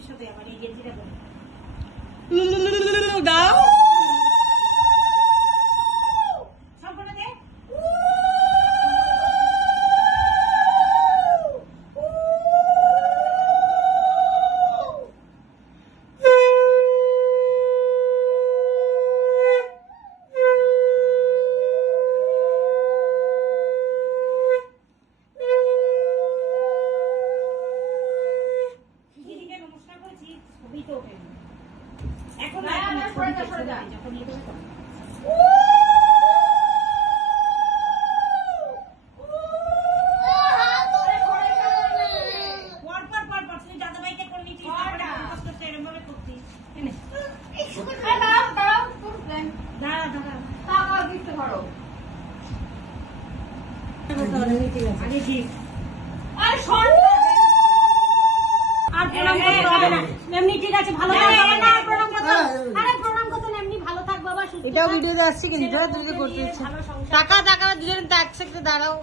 ভবিষ্যতে আমার এই গেঞ্জিটা পরে দাও সম্পূর্ণ দে এখন যখন ইয়ে করে তখন। পর তুই দাদাভাইকে করে নিচ্ছিস তারপরে ফোকাস করতে এরকম ভাবে করছিস এনে দাঁড়া আগে ঠিক আর প্রণাম করতে হবে না এমনি ঠিক আছে ভালো থাকবে না প্রণাম করতে আরে প্রণাম করতে এমনি ভালো থাক বাবা সুস্থ এটাও ভিডিওতে আসছে কিন্তু দুজনে করতে ইচ্ছে টাকা দুজনে তো এক সেকেন্ড দাঁড়াও।